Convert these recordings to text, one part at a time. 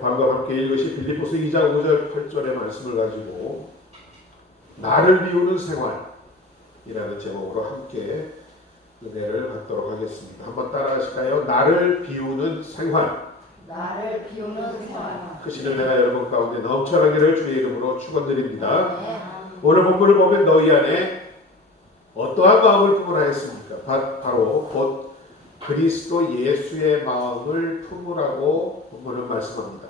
방금 함께 읽으신 빌립보서 2장 5절 8절의 말씀을 가지고 나를 비우는 생활이라는 제목으로 함께 은혜를 받도록 하겠습니다. 한번 따라하실까요? 나를 비우는 생활. 나를 비우는 생활. 크신 은혜가 여러분 가운데 넘쳐나기를 주의 이름으로 축원드립니다. 네. 오늘 본문을 보면 너희 안에 어떠한 마음을 품으라했습니까? 바로 곧 그리스도 예수의 마음을 품으라고 본문은 말씀합니다.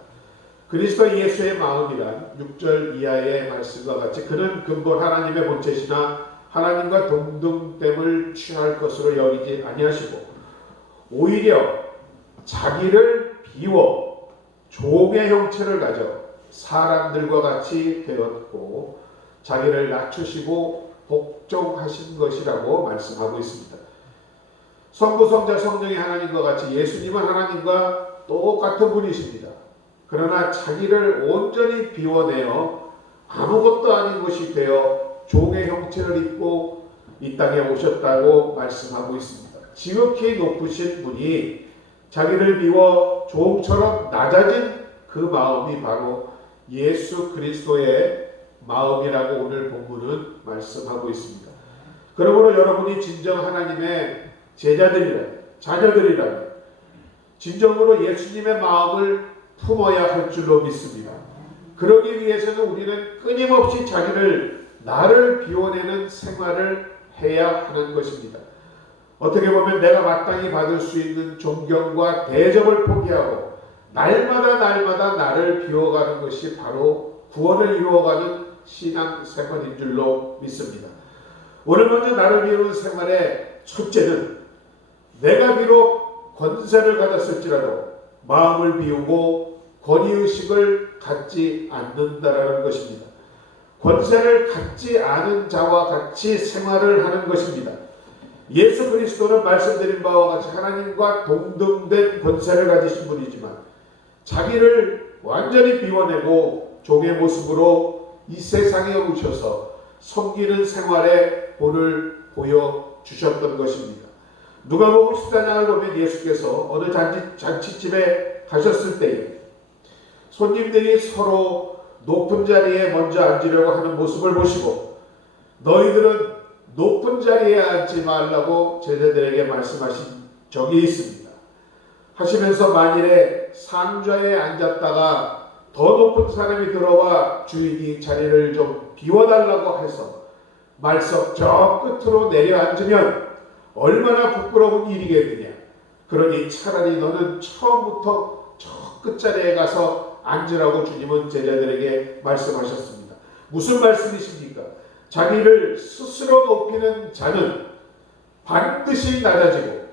그리스도 예수의 마음이란 6절 이하의 말씀과 같이 그는 근본 하나님의 본체시나 하나님과 동등됨을 취할 것으로 여기지 아니하시고 오히려 자기를 비워 종의 형체를 가져 사람들과 같이 되었고 자기를 낮추시고 복종하신 것이라고 말씀하고 있습니다. 성부, 성자, 성령이 하나님과 같이 예수님은 하나님과 똑같은 분이십니다. 그러나 자기를 온전히 비워내어 아무것도 아닌 것이 되어 종의 형체를 입고 이 땅에 오셨다고 말씀하고 있습니다. 지극히 높으신 분이 자기를 비워 종처럼 낮아진 그 마음이 바로 예수 그리스도의 마음이라고 오늘 본문은 말씀하고 있습니다. 그러므로 여러분이 진정 하나님의 자녀들이라면 진정으로 예수님의 마음을 품어야 할 줄로 믿습니다. 그러기 위해서는 우리는 끊임없이 나를 비워내는 생활을 해야 하는 것입니다. 어떻게 보면 내가 마땅히 받을 수 있는 존경과 대접을 포기하고 날마다 나를 비워가는 것이 바로 구원을 이루어가는 신앙 생활인 줄로 믿습니다. 오늘 먼저 나를 비우는 생활의 첫째는 내가 비록 권세를 가졌을지라도 마음을 비우고 권위의식을 갖지 않는다라는 것입니다. 권세를 갖지 않은 자와 같이 생활을 하는 것입니다. 예수 그리스도는 말씀드린 바와 같이 하나님과 동등된 권세를 가지신 분이지만 자기를 완전히 비워내고 종의 모습으로 이 세상에 오셔서 섬기는 생활의 본을 보여주셨던 것입니다. 누가복음 14장을 보면 예수께서 어느 잔치집에 가셨을 때에 손님들이 서로 높은 자리에 먼저 앉으려고 하는 모습을 보시고 너희들은 높은 자리에 앉지 말라고 제자들에게 말씀하신 적이 있습니다. 하시면서 만일에 상좌에 앉았다가 더 높은 사람이 들어와 주인이 자리를 좀 비워달라고 해서 말석 저 끝으로 내려앉으면 얼마나 부끄러운 일이겠느냐. 그러니 차라리 너는 처음부터 저 끝자리에 가서 앉으라고 주님은 제자들에게 말씀하셨습니다. 무슨 말씀이십니까? 자기를 스스로 높이는 자는 반드시 낮아지고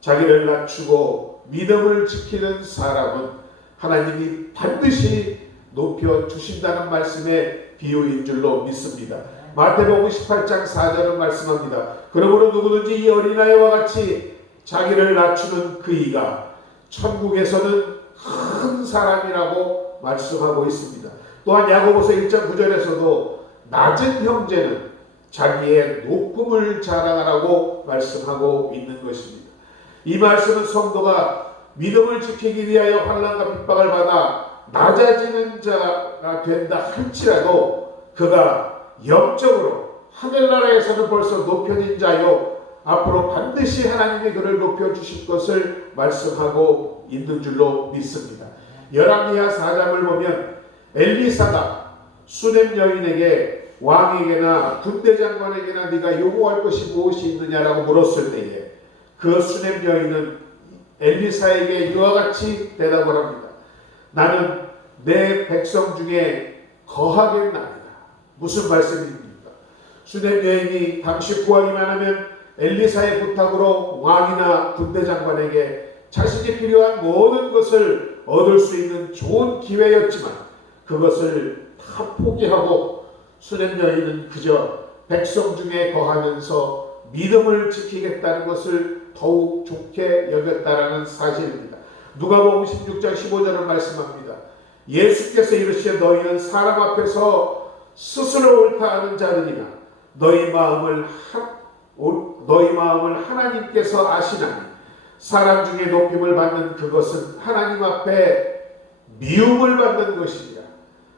자기를 낮추고 믿음을 지키는 사람은 하나님이 반드시 높여주신다는 말씀의 비유인 줄로 믿습니다. 마태복음 18장 4절은 말씀합니다. 그러므로 누구든지 이 어린아이와 같이 자기를 낮추는 그이가 천국에서는 큰 사람이라고 말씀하고 있습니다. 또한 야고보서 1장 9절에서도 낮은 형제는 자기의 높음을 자랑하라고 말씀하고 있는 것입니다. 이 말씀은 성도가 믿음을 지키기 위하여 환난과 핍박을 받아 낮아지는 자가 된다 할지라도 그가 영적으로 하늘나라에서는 벌써 높여진 자요 앞으로 반드시 하나님이 그를 높여주실 것을 말씀하고 있는 줄로 믿습니다. 열왕기하 4장을 보면 엘리사가 수넴 여인에게 왕에게나 군대장관에게나 네가 요구할 것이 무엇이 있느냐라고 물었을 때에 그 수넴 여인은 엘리사에게 이와 같이 대답을 합니다. 나는 내 백성 중에 거하겠나이다. 무슨 말씀입니까? 수넴 여인이 당시 구하기만 하면 엘리사의 부탁으로 왕이나 군대장관에게 자신이 필요한 모든 것을 얻을 수 있는 좋은 기회였지만 그것을 다 포기하고 수넴 여인은 그저 백성 중에 거하면서 믿음을 지키겠다는 것을 더욱 좋게 여겼다라는 사실입니다. 누가복음 16장 15절은 말씀합니다. 예수께서 이르시되 너희는 사람 앞에서 스스로 옳다 하는 자들이나 너희 마음을 하나님께서 아시나니 사람 중에 높임을 받는 그것은 하나님 앞에 미움을 받는 것이니라.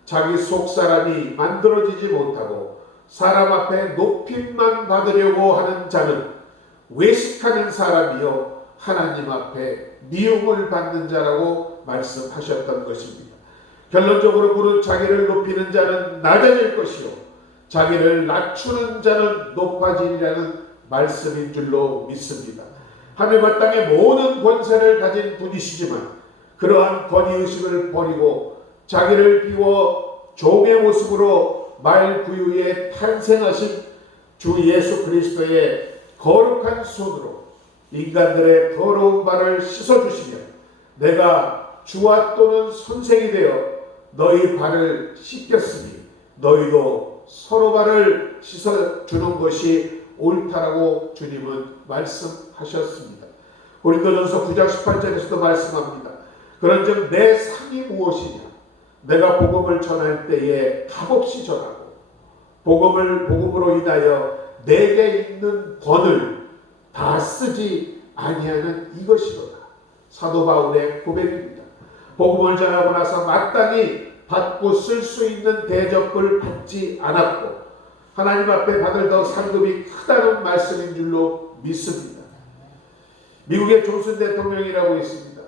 자기 속 사람이 만들어지지 못하고 사람 앞에 높임만 받으려고 하는 자는 외식하는 사람이요 하나님 앞에 미움을 받는 자라고 말씀하셨던 것입니다. 결론적으로 무릇 자기를 높이는 자는 낮아질 것이요 자기를 낮추는 자는 높아지리라는 말씀인 줄로 믿습니다. 하늘과 땅의 모든 권세를 가진 분이시지만 그러한 권위의식을 버리고 자기를 비워 종의 모습으로 말구유에 탄생하신 주 예수 그리스도의 거룩한 손으로 인간들의 더러운 발을 씻어주시며 내가 주와 또는 선생이 되어 너희 발을 씻겼으니 너희도 서로 발을 씻어주는 것이 옳다라고 주님은 말씀하셨습니다. 고린도전서 9장 18절에서도 말씀합니다. 그런즉 내 상이 무엇이냐? 내가 복음을 전할 때에 값없이 전하고 복음으로 인하여 내게 있는 권을 다 쓰지 아니하는 이것이로다. 사도 바울의 고백입니다. 복음을 전하고 나서 마땅히 받고 쓸 수 있는 대접을 받지 않았고 하나님 앞에 받을 더 상급이 크다는 말씀인 줄로 믿습니다. 미국의 존슨 대통령이라고 있습니다.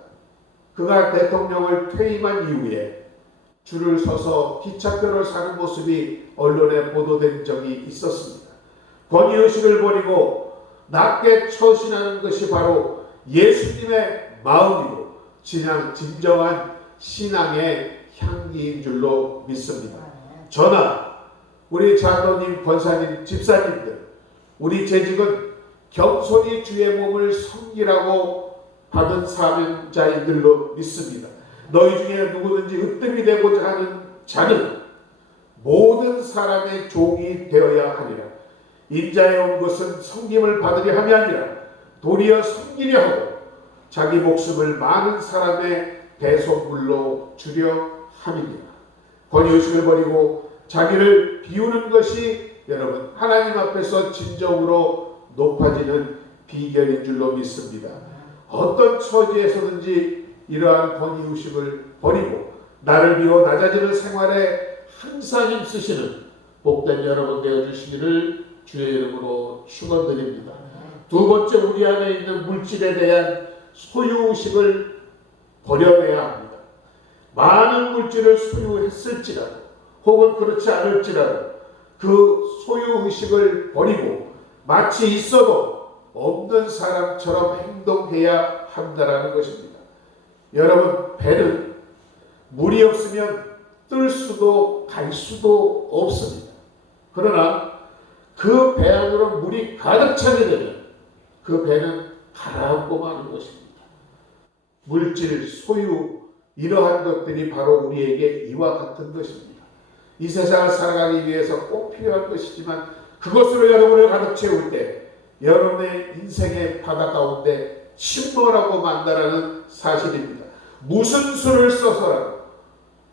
그가 대통령을 퇴임한 이후에 줄을 서서 기차표를 사는 모습이 언론에 보도된 적이 있었습니다. 권위의식을 버리고 낮게 처신하는 것이 바로 예수님의 마음이고 진정한 신앙의 향기인 줄로 믿습니다. 저나 우리 장로님, 권사님, 집사님들 우리 재직은 겸손히 주의 몸을 섬기라고 받은 사명자인 줄로 믿습니다. 너희 중에 누구든지 으뜸이 되고자 하는 자는 모든 사람의 종이 되어야 하리라. 인자에 온 것은 섬김을 받으려 함이 아니라 도리어 섬기려 하고 자기 목숨을 많은 사람의 대속물로 주려 함이니라. 권위의식을 버리고 자기를 비우는 것이 여러분 하나님 앞에서 진정으로 높아지는 비결인 줄로 믿습니다. 어떤 처지에서든지 이러한 권위의식을 버리고 나를 비워 낮아지는 생활에 항상 힘쓰시는 복된 여러분 되어주시기를 주의 이름으로 축원드립니다. 두 번째, 우리 안에 있는 물질에 대한 소유의식을 버려내야 합니다. 많은 물질을 소유했을지라도 혹은 그렇지 않을지라도 그 소유의식을 버리고 마치 있어도 없는 사람처럼 행동해야 한다는 것입니다. 여러분, 배는 물이 없으면 뜰 수도 갈 수도 없습니다. 그러나 그 배 안으로 물이 가득 차게 되면 그 배는 가라앉고 마는 것입니다. 물질, 소유, 이러한 것들이 바로 우리에게 이와 같은 것입니다. 이 세상을 살아가기 위해서 꼭 필요한 것이지만 그것으로 여러분을 가득 채울 때 여러분의 인생의 바다 가운데 침몰하고 만다라는 사실입니다. 무슨 수를 써서라도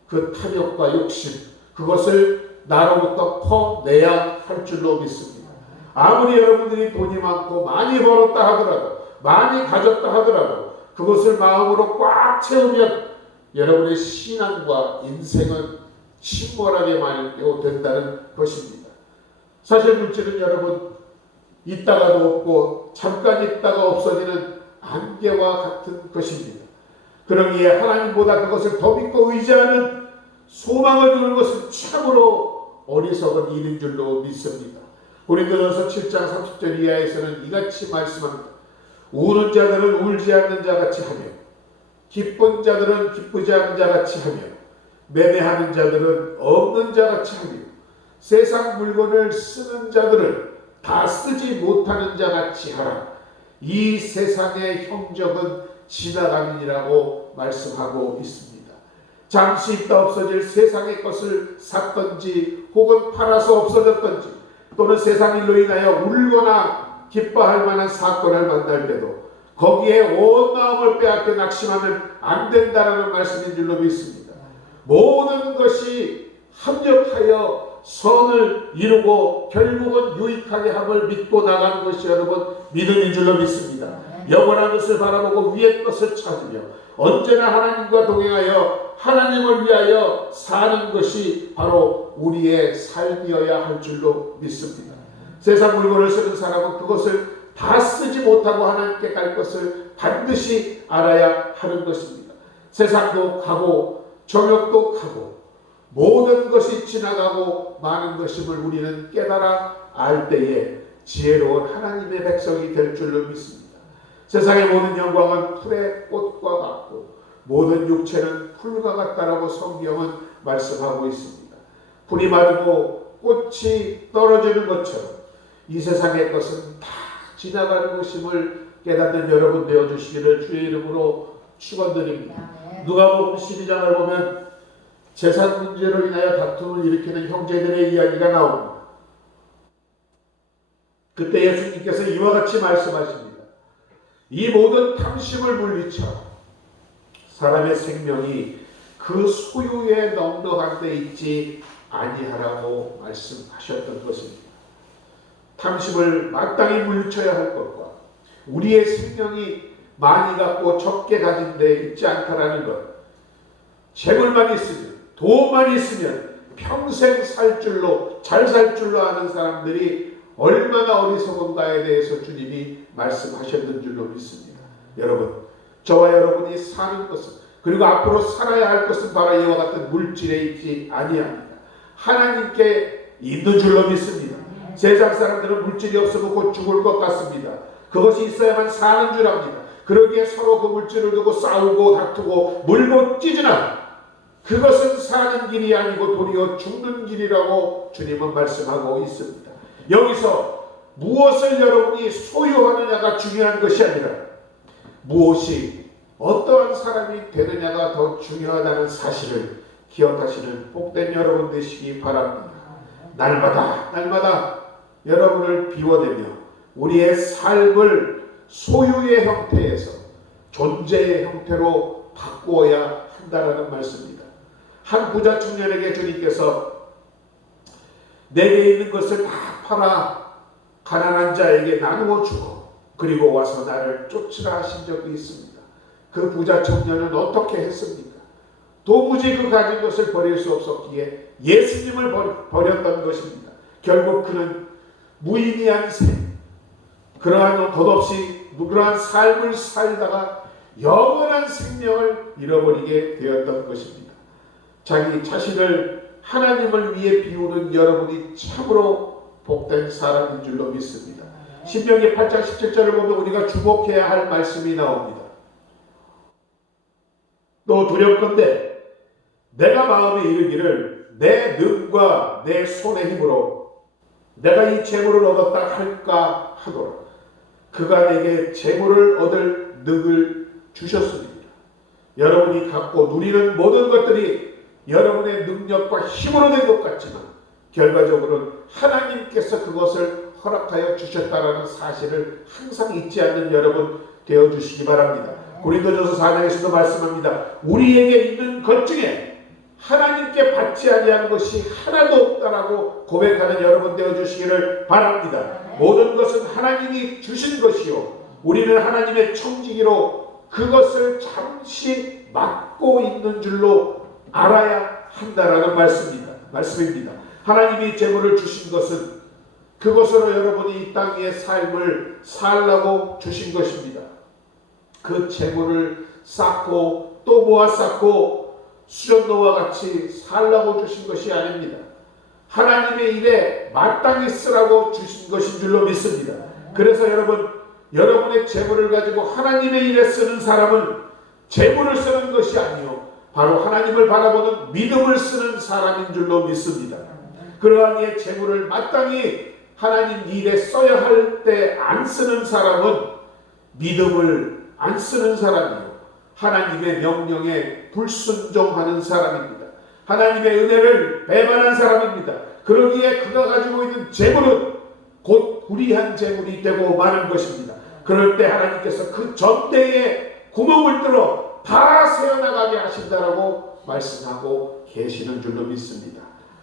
그 탐욕과 욕심, 그것을 나로부터 퍼내야 할 줄로 믿습니다. 아무리 여러분들이 돈이 많고 많이 벌었다 하더라도, 많이 가졌다 하더라도 그것을 마음으로 꽉 채우면 여러분의 신앙과 인생은 침몰하게 된다는 것입니다. 사실 물질은 여러분 있다가도 없고 잠깐 있다가 없어지는 안개와 같은 것입니다. 그러기에 하나님보다 그것을 더 믿고 의지하는 소망을 두는 것은 참으로 어리석은 일인 줄로 믿습니다. 고린도전서 7장 30절 이하에서는 이같이 말씀합니다. 우는 자들은 울지 않는 자같이 하며 기쁜 자들은 기쁘지 않는 자같이 하며 매매하는 자들은 없는 자같이 하며 세상 물건을 쓰는 자들은 다 쓰지 못하는 자같이 하라. 이 세상의 형적은 지나감이라고 말씀하고 있습니다. 잠시 있다 없어질 세상의 것을 샀던지 혹은 팔아서 없어졌던지 또는 세상 일로 인하여 울거나 기뻐할 만한 사건을 만날 때도 거기에 온 마음을 빼앗겨 낙심하면 안 된다라는 말씀인 줄로 믿습니다. 모든 것이 합력하여 선을 이루고 결국은 유익하게 함을 믿고 나가는 것이 여러분 믿음인 줄로 믿습니다. 영원한 것을 바라보고 위의 것을 찾으며 언제나 하나님과 동행하여 하나님을 위하여 사는 것이 바로 우리의 삶이어야 할 줄로 믿습니다. 세상 물건을 쓰는 사람은 그것을 다 쓰지 못하고 하나님께 갈 것을 반드시 알아야 하는 것입니다. 세상도 가고 정욕도 가고 모든 것이 지나가고 많은 것임을 우리는 깨달아 알 때에 지혜로운 하나님의 백성이 될 줄로 믿습니다. 세상의 모든 영광은 풀의 꽃과 같고 모든 육체는 풀과 같다라고 성경은 말씀하고 있습니다. 풀이 마르고 꽃이 떨어지는 것처럼 이 세상의 것은 다 지나가는 것임을 깨닫는 여러분 되어주시기를 주의 이름으로 축원드립니다. 누가복음 12장을 보면 재산 문제로 인하여 다툼을 일으키는 형제들의 이야기가 나옵니다. 그때 예수님께서 이와 같이 말씀하십니다. 이 모든 탐심을 물리쳐 사람의 생명이 그 소유에 넉넉한 데 있지 아니하라고 말씀하셨던 것입니다. 탐심을 마땅히 물리쳐야 할 것과 우리의 생명이 많이 갖고 적게 가진 데 있지 않다라는 것, 재물만 있으면 돈만 있으면 평생 살 줄로 잘 살 줄로 아는 사람들이 얼마나 어리석은가에 대해서 주님이 말씀하셨는 줄로 믿습니다. 여러분, 저와 여러분이 사는 것은 그리고 앞으로 살아야 할 것은 바로 이와 같은 물질에 있지 아니합니다. 하나님께 있는 줄로 믿습니다. 세상 사람들은 물질이 없으면 곧 죽을 것 같습니다. 그것이 있어야만 사는 줄 압니다. 그러기에 서로 그 물질을 두고 싸우고 다투고 물고 찢으나 그것은 사는 길이 아니고 도리어 죽는 길이라고 주님은 말씀하고 있습니다. 여기서 무엇을 여러분이 소유하느냐가 중요한 것이 아니라 무엇이 어떠한 사람이 되느냐가 더 중요하다는 사실을 기억하시는 복된 여러분 되시기 바랍니다. 날마다 여러분을 비워내며 우리의 삶을 소유의 형태에서 존재의 형태로 바꾸어야 한다는 말씀입니다. 한 부자 청년에게 주님께서 내게 있는 것을 다 팔아 가난한 자에게 나누어 주고 그리고 와서 나를 쫓으라 하신 적이 있습니다. 그 부자 청년은 어떻게 했습니까? 도무지 그 가진 것을 버릴 수 없었기에 예수님을 버렸던 것입니다. 결국 그는 무의미한 생, 그러한 덧없이 그러한 삶을 살다가 영원한 생명을 잃어버리게 되었던 것입니다. 자기 자신을 하나님을 위해 비우는 여러분이 참으로 복된 사람인 줄로 믿습니다. 신명기 8장 17절을 보면 우리가 주목해야 할 말씀이 나옵니다. 또 두렵건대 내가 마음에 이르기를 내 능과 내 손의 힘으로 내가 이 재물을 얻었다 할까 하노라. 그가 내게 재물을 얻을 능을 주셨습니다. 여러분이 갖고 누리는 모든 것들이 여러분의 능력과 힘으로 된 것 같지만 결과적으로는 하나님께서 그것을 허락하여 주셨다라는 사실을 항상 잊지 않는 여러분 되어주시기 바랍니다. 고린도전서 4장에서도 말씀합니다. 우리에게 있는 것 중에 하나님께 받지 아니하는 것이 하나도 없다라고 고백하는 여러분 되어주시기를 바랍니다. 모든 것은 하나님이 주신 것이요 우리는 하나님의 청지기로 그것을 잠시 맡고 있는 줄로 알아야 한다라는 말씀입니다. 하나님이 재물을 주신 것은 그것으로 여러분이 이 땅의 삶을 살라고 주신 것입니다. 그 재물을 쌓고 또 모아 쌓고 수전노와 같이 살라고 주신 것이 아닙니다. 하나님의 일에 마땅히 쓰라고 주신 것인 줄로 믿습니다. 그래서 여러분의 재물을 가지고 하나님의 일에 쓰는 사람은 재물을 쓰는 것이 아니요 바로 하나님을 바라보는 믿음을 쓰는 사람인 줄로 믿습니다. 그러한 이 재물을 마땅히 하나님 일에 써야 할 때 안 쓰는 사람은 믿음을 안 쓰는 사람이요 하나님의 명령에 불순종하는 사람입니다. 하나님의 은혜를 배반한 사람입니다. 그러기에 그가 가지고 있는 재물은 곧 불의한 재물이 되고 마는 것입니다. 그럴 때 하나님께서 그 전대에 구멍을 뚫어 다 새어나가게 하신다라고 말씀하고 계시는 줄로 믿습니다.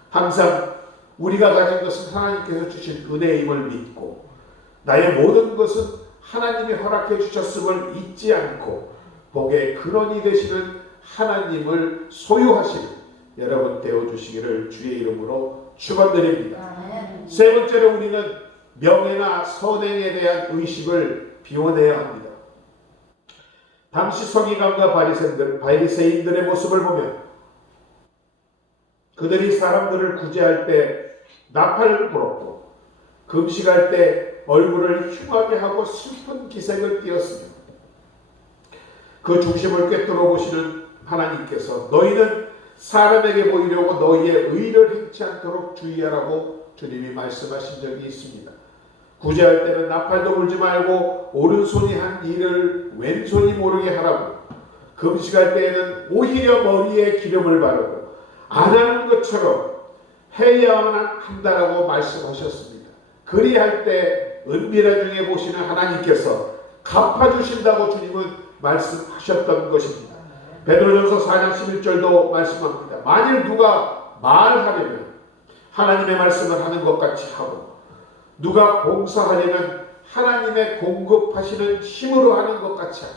항상 우리가 가진 것은 하나님께서 주신 은혜임을 믿고 나의 모든 것은 하나님이 허락해 주셨음을 잊지 않고 복의 근원이 되시는 하나님을 소유하시는 여러분 되어주시기를 주의 이름으로 축원드립니다. 세 번째로 우리는 명예나 선행에 대한 의식을 비워내야 합니다. 당시 서기관과 바리새인들의 모습을 보면 그들이 사람들을 구제할 때 나팔을 불었고 금식할 때 얼굴을 흉하게 하고 슬픈 기색을 띠었으며 그 중심을 꿰뚫어 보시는 하나님께서 너희는 사람에게 보이려고 너희의 의를 행치 않도록 주의하라고 주님이 말씀하신 적이 있습니다. 구제할 때는 나팔도 불지 말고 오른손이 한 일을 왼손이 모르게 하라고, 금식할 때에는 오히려 머리에 기름을 바르고 안 하는 것처럼 해야만 한다라고 말씀하셨습니다. 그리할 때 은밀한 중에 보시는 하나님께서 갚아주신다고 주님은 말씀하셨던 것입니다. 베드로전서 4장 11절도 말씀합니다. 만일 누가 말하려면 하나님의 말씀을 하는 것 같이 하고 누가 봉사하려면 하나님의 공급하시는 힘으로 하는 것 같이 하라.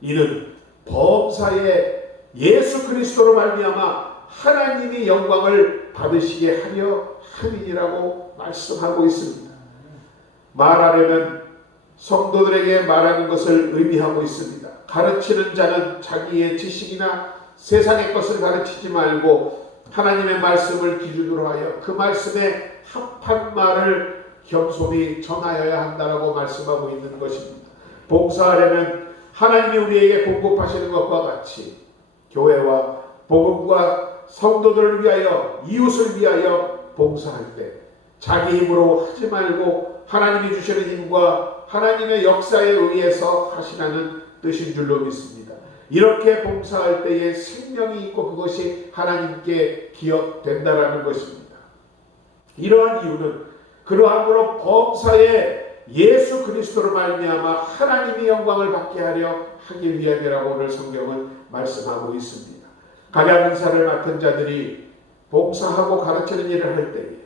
이는 범사에 예수 그리스도로 말미암아 하나님이 영광을 받으시게 하려 함이라고 말씀하고 있습니다. 말하려면 성도들에게 말하는 것을 의미하고 있습니다. 가르치는 자는 자기의 지식이나 세상의 것을 가르치지 말고 하나님의 말씀을 기준으로 하여 그 말씀에 합한 말을 겸손히 전하여야 한다라고 말씀하고 있는 것입니다. 봉사하려면 하나님이 우리에게 공급하시는 것과 같이 교회와 복음과 성도들을 위하여 이웃을 위하여 봉사할 때 자기 힘으로 하지 말고 하나님이 주시는 힘과 하나님의 역사에 의해서 하시라는 뜻인 줄로 믿습니다. 이렇게 봉사할 때에 생명이 있고 그것이 하나님께 기억된다라는 것입니다. 이러한 이유는 그러함으로 범사에 예수 그리스도로 말미암아 하나님이 영광을 받게 하려 하기 위함이라고 오늘 성경은 말씀하고 있습니다. 각양 인사를 맡은 자들이 봉사하고 가르치는 일을 할 때에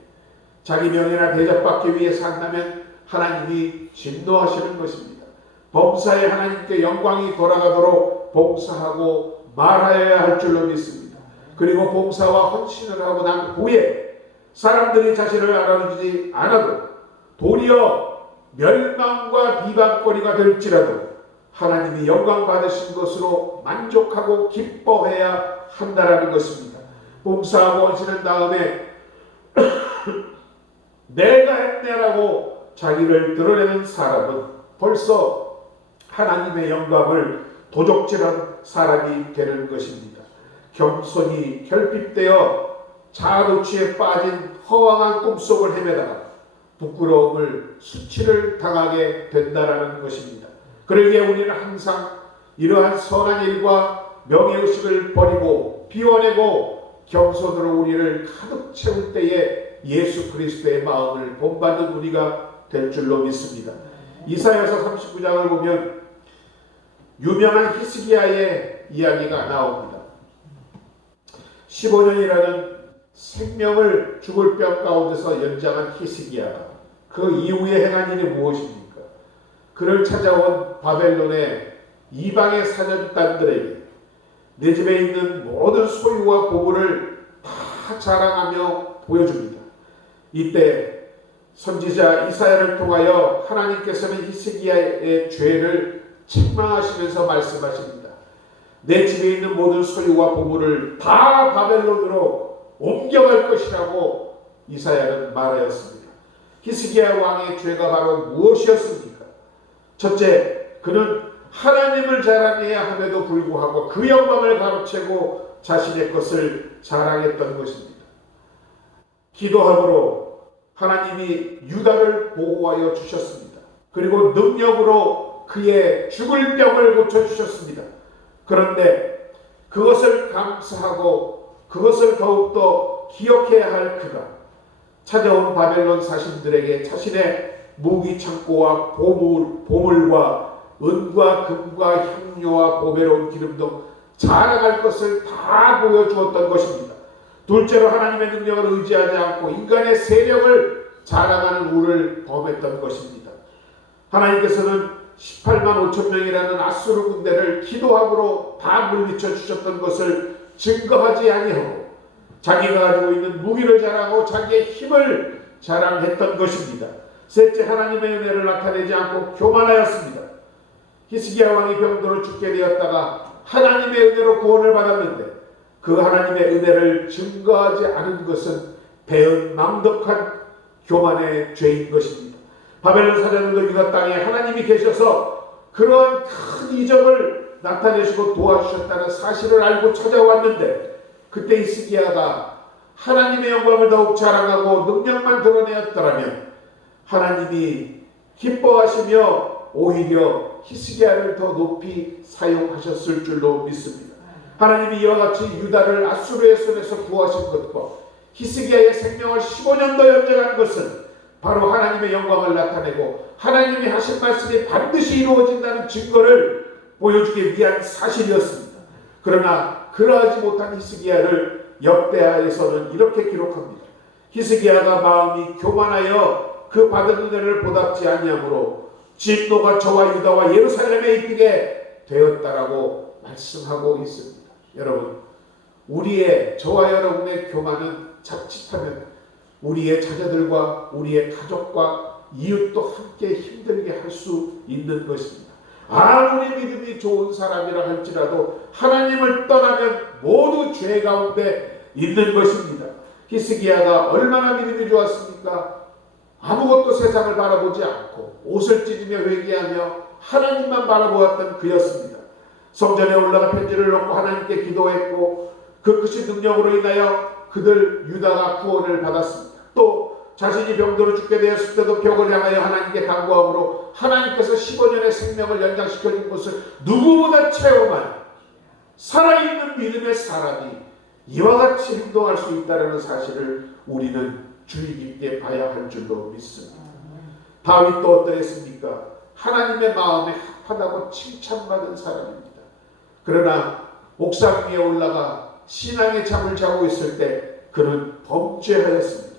자기 명예나 대접받기 위해서 한다면 하나님이 진노하시는 것입니다. 범사에 하나님께 영광이 돌아가도록 봉사하고 말하여야 할 줄로 믿습니다. 그리고 봉사와 헌신을 하고 난 후에 사람들이 자신을 알아주지 않아도 도리어 멸망과 비방거리가 될지라도 하나님이 영광 받으신 것으로 만족하고 기뻐해야 한다라는 것입니다. 봉사하고 헌신한 다음에 내가 했네라고 자기를 드러내는 사람은 벌써 하나님의 영광을 도적질한 사람이 되는 것입니다. 겸손히 결핍되어 자아도취에 빠진 허황한 꿈속을 헤매다가 부끄러움을 수치를 당하게 된다라는 것입니다. 그러기에 우리는 항상 이러한 선한 일과 명예의식을 버리고 비워내고 겸손으로 우리를 가득 채울 때에 예수 그리스도의 마음을 본받는 우리가 될 줄로 믿습니다. 이사야서 39장을 보면 유명한 히스기야의 이야기가 나옵니다. 15년이라는 생명을 죽을 병 가운데서 연장한 히스기야가 그 이후에 행한 일이 무엇입니까? 그를 찾아온 바벨론의 이방의 사절단들에게 내 집에 있는 모든 소유와 보물을 다 자랑하며 보여줍니다. 이때 선지자 이사야를 통하여 하나님께서는 히스기야의 죄를 책망하시면서 말씀하십니다. 내 집에 있는 모든 소유와 보물을 다 바벨론으로 옮겨갈 것이라고 이사야는 말하였습니다. 히스기야 왕의 죄가 바로 무엇이었습니까? 첫째, 그는 하나님을 자랑해야 함에도 불구하고 그 영광을 가로채고 자신의 것을 자랑했던 것입니다. 기도함으로 하나님이 유다를 보호하여 주셨습니다. 그리고 능력으로 그의 죽을 병을 고쳐주셨습니다. 그런데 그것을 감사하고 그것을 더욱더 기억해야 할 그가 찾아온 바벨론 사신들에게 자신의 무기 창고와 보물과 은과 금과 향료와 보배로운 기름 등 자랑할 것을 다 보여주었던 것입니다. 둘째로 하나님의 능력을 의지하지 않고 인간의 세력을 자랑하는 우를 범했던 것입니다. 하나님께서는 18만 5천 명이라는 아수르 군대를 기도함으로 다 물리쳐 주셨던 것을 증거하지 아니하고 자기가 가지고 있는 무기를 자랑하고 자기의 힘을 자랑했던 것입니다. 셋째, 하나님의 은혜를 나타내지 않고 교만하였습니다. 히스기야 왕이 병들어 죽게 되었다가 하나님의 은혜로 구원을 받았는데 그 하나님의 은혜를 증거하지 않은 것은 배은망덕한 교만의 죄인 것입니다. 바벨론 사자들도 유다 땅에 하나님이 계셔서 그러한 큰 이적을 나타내시고 도와주셨다는 사실을 알고 찾아왔는데 그때 히스기야가 하나님의 영광을 더욱 자랑하고 능력만 드러내었더라면 하나님이 기뻐하시며 오히려 히스기야를 더 높이 사용하셨을 줄로 믿습니다. 하나님이 이와 같이 유다를 아수르의 손에서 구하신 것과 히스기야의 생명을 15년 더 연장한 것은 바로 하나님의 영광을 나타내고 하나님이 하신 말씀이 반드시 이루어진다는 증거를 보여주기 위한 사실이었습니다. 그러나 그러하지 못한 히스기야를 역대하에서는 이렇게 기록합니다. 히스기야가 마음이 교만하여 그 받은 은혜를 보답지 아니하므로 진노가 저와 유다와 예루살렘에 입히게 되었다라고 말씀하고 있습니다. 여러분, 우리의 저와 여러분의 교만은 자칫하면 우리의 자녀들과 우리의 가족과 이웃도 함께 힘들게 할 수 있는 것입니다. 아무리 믿음이 좋은 사람이라 할지라도 하나님을 떠나면 모두 죄 가운데 있는 것입니다. 히스기야가 얼마나 믿음이 좋았습니까? 아무것도 세상을 바라보지 않고 옷을 찢으며 회개하며 하나님만 바라보았던 그였습니다. 성전에 올라가 편지를 놓고 하나님께 기도했고 그 크신 능력으로 인하여 그들 유다가 구원을 받았습니다. 또 자신이 병들어 죽게 되었을 때도 벽을 향하여 하나님께 간구함으로 하나님께서 15년의 생명을 연장시켜 준 것을 누구보다 체험한 살아있는 믿음의 사람이 이와 같이 행동할 수 있다는 사실을 우리는 주의 깊게 봐야 할 줄로 믿습니다. 다윗도 어떠했습니까? 하나님의 마음에 합하다고 칭찬받은 사람입니다. 그러나 옥상 위에 올라가 신앙의 잠을 자고 있을 때 그는 범죄하였습니다.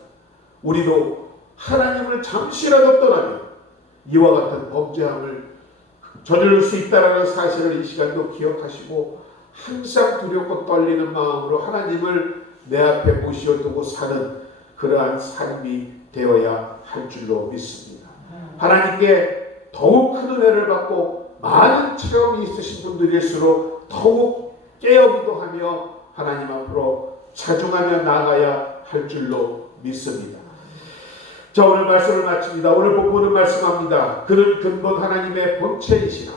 우리도 하나님을 잠시라도 떠나면 이와 같은 범죄함을 저지를 수 있다는 사실을 이 시간도 기억하시고 항상 두렵고 떨리는 마음으로 하나님을 내 앞에 모셔두고 사는 그러한 삶이 되어야 할 줄로 믿습니다. 하나님께 더욱 큰 은혜를 받고 많은 체험이 있으신 분들일수록 더욱 깨어기도하며 하나님 앞으로 자중하며 나아가야 할 줄로 믿습니다. 자, 오늘 말씀을 마칩니다. 오늘 본문은 말씀합니다. 그는 근본 하나님의 본체이시나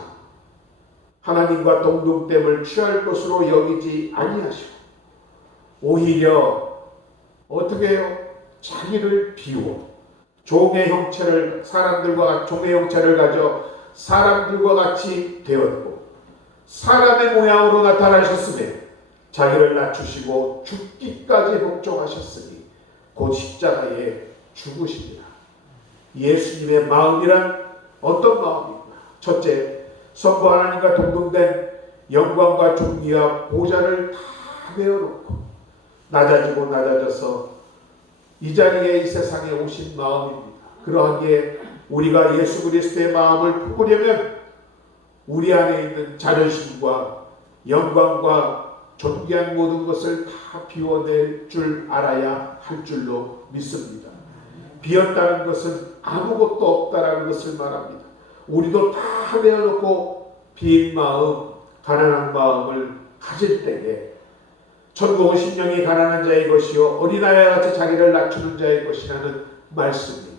하나님과 동등됨을 취할 것으로 여기지 아니하시고 오히려 어떻게 해요? 자기를 비워 종의 형체를 종의 형체를 가져 사람들과 같이 되었고 사람의 모양으로 나타나셨으며 자기를 낮추시고 죽기까지 복종하셨으니 곧 십자가에 죽으시니라. 예수님의 마음이란 어떤 마음인가? 첫째, 성부 하나님과 동등된 영광과 존귀와 보좌를 다 내어놓고 낮아지고 낮아져서 이 자리에 이 세상에 오신 마음입니다. 그러하기에 우리가 예수 그리스도의 마음을 품으려면 우리 안에 있는 자존심과 영광과 존귀한 모든 것을 다 비워낼 줄 알아야 할 줄로 믿습니다. 비었다는 것은 아무것도 없다라는 것을 말합니다. 우리도 다 내어놓고 빈 마음, 가난한 마음을 가질 때에 천국은 심령이 가난한 자의 것이요 어린아이와 같이 자기를 낮추는 자의 것이라는 말씀이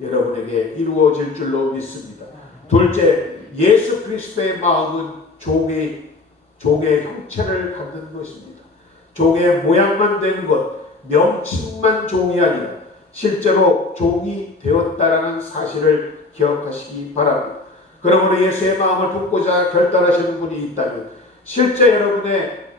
여러분에게 이루어질 줄로 믿습니다. 둘째, 예수 그리스도의 마음은 종의 형체를 갖는 것입니다. 종의 모양만 된 것, 명칭만 종이 아니라 실제로 종이 되었다라는 사실을 기억하시기 바랍니다. 그러므로 예수의 마음을 품고자 결단하시는 분이 있다면 실제 여러분의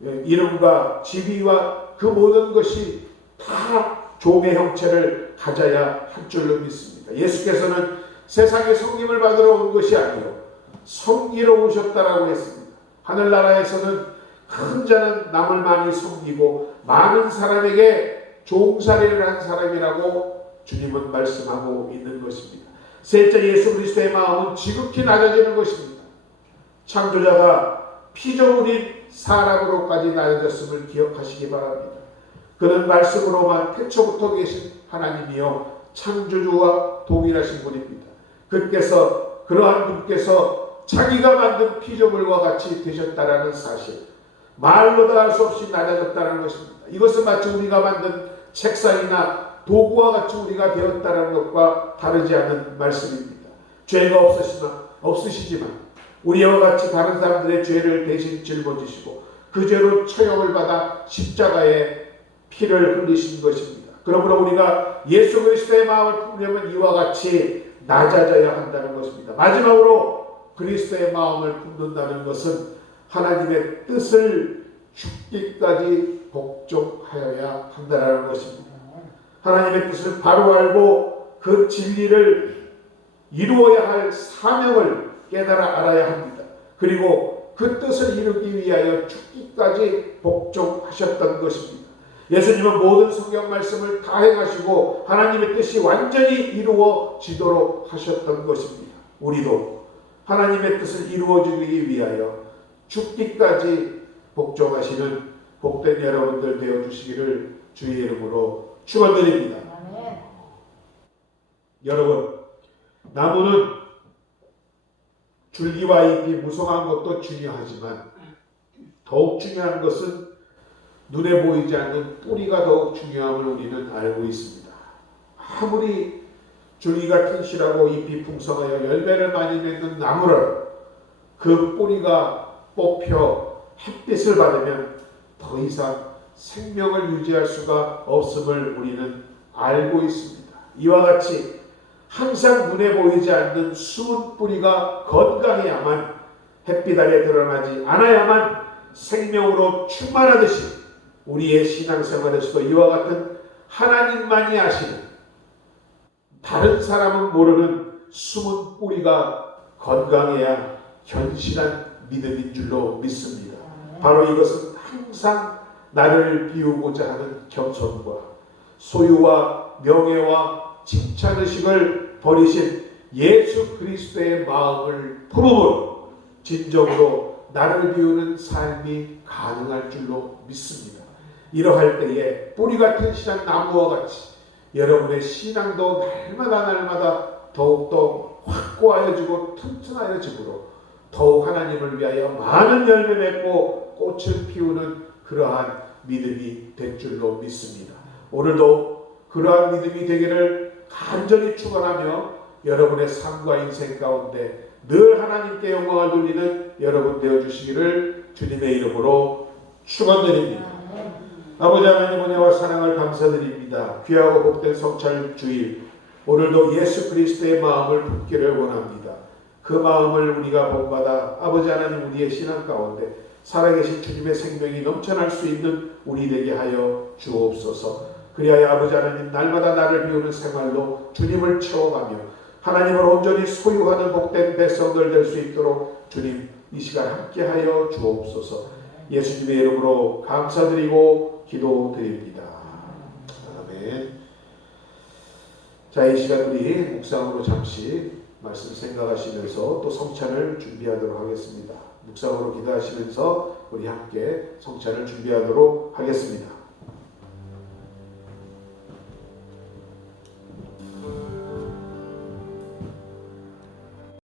이름과 지위와 그 모든 것이 다 종의 형체를 가져야 할 줄로 믿습니다. 예수께서는 세상에 섬김을 받으러 온 것이 아니요 섬기러 오셨다라고 했습니다. 하늘나라에서는 큰 자는 남을 많이 섬기고 많은 사람에게 종살이를 한 사람이라고 주님은 말씀하고 있는 것입니다. 셋째, 예수 그리스도의 마음은 지극히 낮아지는 것입니다. 창조자가 피조물인 사람으로까지 낮아졌음을 기억하시기 바랍니다. 그는 말씀으로만 태초부터 계신 하나님이요 창조주와 동일하신 분입니다. 그러한 분께서 자기가 만든 피조물과 같이 되셨다라는 사실, 말로 다 할 수 없이 낮아졌다는 것입니다. 이것은 마치 우리가 만든 책상이나 도구와 같이 우리가 되었다는 것과 다르지 않은 말씀입니다. 죄가 없으시지만 우리와 같이 다른 사람들의 죄를 대신 짊어지시고 그 죄로 처형을 받아 십자가에 피를 흘리신 것입니다. 그러므로 우리가 예수 그리스도의 마음을 품으려면 이와 같이 낮아져야 한다는 것입니다. 마지막으로 그리스도의 마음을 품는다는 것은 하나님의 뜻을 죽기까지 복종하여야 한다는 것입니다. 하나님의 뜻을 바로 알고 그 진리를 이루어야 할 사명을 깨달아 알아야 합니다. 그리고 그 뜻을 이루기 위하여 죽기까지 복종하셨던 것입니다. 예수님은 모든 성경 말씀을 다 행하시고 하나님의 뜻이 완전히 이루어지도록 하셨던 것입니다. 우리도 하나님의 뜻을 이루어지기 위하여 죽기까지 복종하시는 복된 여러분들 되어주시기를 주의 이름으로 축원드립니다. 여러분, 나무는 줄기와 잎이 무성한 것도 중요하지만 더욱 중요한 것은 눈에 보이지 않는 뿌리가 더욱 중요함을 우리는 알고 있습니다. 아무리 줄기가 튼실하고 잎이 풍성하여 열매를 많이 맺는 나무를 그 뿌리가 뽑혀 햇빛을 받으면 더 이상 생명을 유지할 수가 없음을 우리는 알고 있습니다. 이와 같이 항상 눈에 보이지 않는 숨은 뿌리가 건강해야만 햇빛 아래 드러나지 않아야만 생명으로 충만하듯이 우리의 신앙생활에서도 이와 같은 하나님만이 아시는 다른 사람은 모르는 숨은 뿌리가 건강해야 견실한 믿음인 줄로 믿습니다. 바로 이것은 항상 나를 비우고자 하는 겸손과 소유와 명예와 칭찬의식을 버리신 예수 그리스도의 마음을 품음으로 진정으로 나를 비우는 삶이 가능할 줄로 믿습니다. 이러할 때에 뿌리 같은 신한 나무와 같이 여러분의 신앙도 날마다 더욱더 확고하여지고 튼튼하여지므로 더욱 하나님을 위하여 많은 열매 맺고 꽃을 피우는 그러한 믿음이 될 줄로 믿습니다. 오늘도 그러한 믿음이 되기를 간절히 축원하며 여러분의 삶과 인생 가운데 늘 하나님께 영광을 돌리는 여러분 되어주시기를 주님의 이름으로 축원드립니다. 아버지 하나님 은혜와 사랑을 감사드립니다. 귀하고 복된 성찬 주일 오늘도 예수 그리스도의 마음을 품기를 원합니다. 그 마음을 우리가 본받아 아버지 하나님 우리의 신앙 가운데 살아계신 주님의 생명이 넘쳐날 수 있는 우리 되게 하여 주옵소서. 그리하여 아버지 하나님 날마다 나를 비우는 생활로 주님을 채워가며 하나님을 온전히 소유하는 복된 백성들 될 수 있도록 주님 이 시간 함께하여 주옵소서. 예수님의 이름으로 감사드리고 기도드립니다. 아멘. 자, 이 시간 우리 묵상으로 잠시 말씀 생각하시면서 또 성찬을 준비하도록 하겠습니다. 묵상으로 기도하시면서 우리 함께 성찬을 준비하도록 하겠습니다.